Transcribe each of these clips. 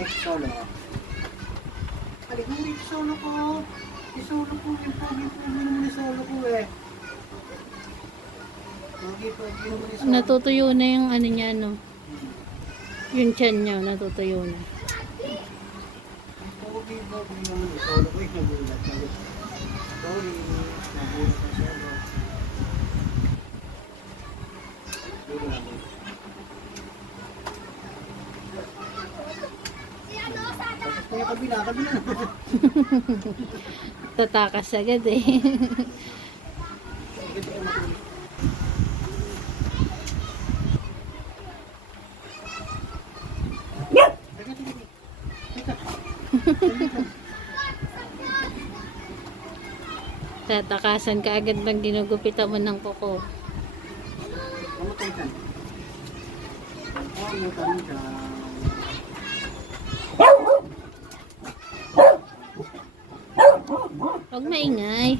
Next solo. Halika mo dito solo ko. Isolo ko yung pogi-pogi naman yung solo ko eh. Pogi-pogi naman yung solo. Natutuyo na yung ano niya, no? Yung tiyan niya, natutuyo na. Pogi-pogi naman yung solo ko. Nagulat. Sorry. Nagulat na solo. Kaya kabila. Tatakas agad eh. Tatakasan ka agad bang ginugupitan mo ng kuko. Mamatay ka. Mamatay ka. Huwag maingay.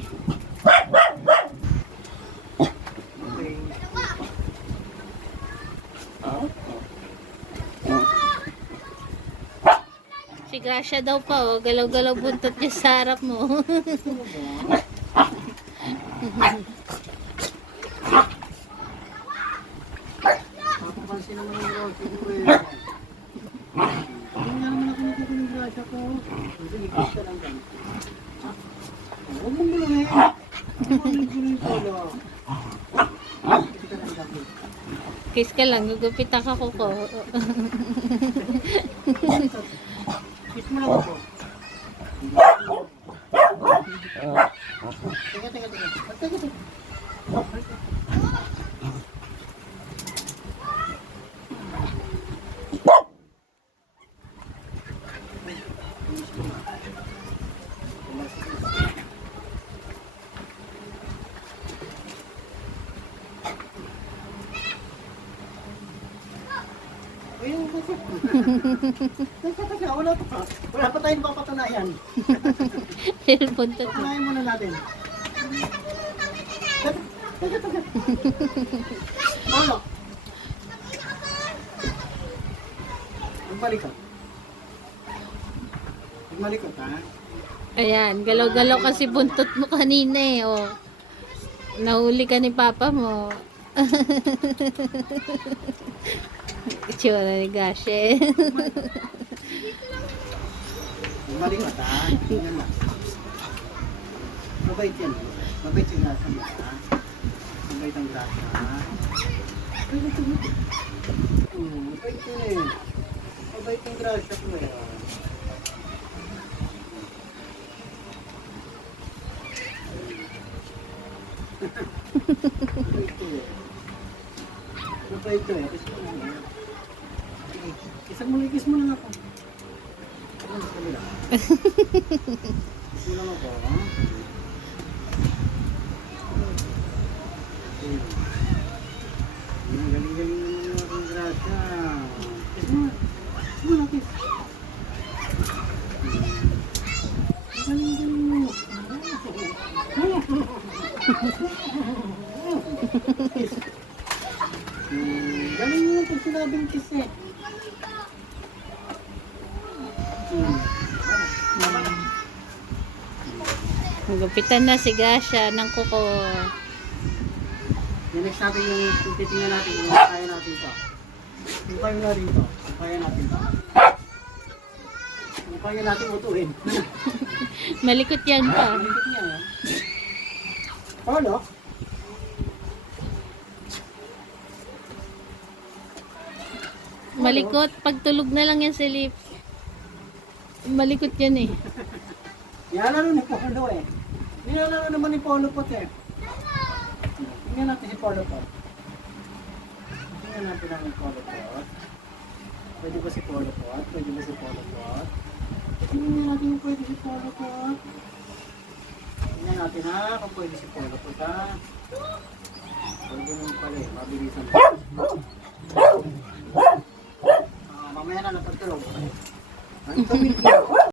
Okay. Si Gracia daw pa, oh. Galaw-galaw buntot niya sa harap mo. Papapansin naman yung Rosie ko eh. Hindi nga naman ako nakita ng grasya ko. Kasi ikot ka lang dyan. Huwag mong gulungin. Huwag mong gulungin solo. Ikot ka lang dyan. Kiss ka lang, gugupitan ka kuko. Kiss mo lang ako. Teka. Ayun, kasi wala pa tayong papatunayan. Buntot mo. Patunayan muna natin. Ano? Magmalikot. Magmalikot, ha? Ayan, galaw-galaw kasi buntot mo kanina eh, oh. Nahuli ka ni papa mo. Itsura ni Gashe. Magmalikot, ha? Tingnan mo. Mabait yan. Mabait yung grasa mo, ha? Mabait ang grasa, ha? Mabait yun eh. Mabait ang grasa ko eh. Mabait ko eh. Kiss mo lang ako. Ano sa kabila? Kiss mo lang ako, ha? Galing-galing naman yung aking grasa. Kiss mo na. Kiss mo na, kiss. Galing-galing mo. Kiss. Galing mo pag sinabing kiss eh. Gupitan na si Gasha ng kuko. Yung next natin yung titingnan natin kung kaya natin ito. Kung kaya natin ito. Kung kaya natin ito. Kung kaya natin utuhin. Malikot yan pa. Malikot niya eh. Paano? Malikot, pagtulog na lang yan sa lips. Malikot yan eh. Nilalaro ni Polo eh. Nilalaro naman ni Polo Pot eh. Tingnan natin si Polo Pot. Tingnan natin ang Polo Pot. Pwede ba si Polo Pot? Pwede ba si Polo Pot? Tingnan natin kung pwede si Polo Pot. Tingnan natin ha kung pwede si Polo Pot ha. Pwede naman pala eh. Mabilisan. Mamaya na napagtulog. Ang kawin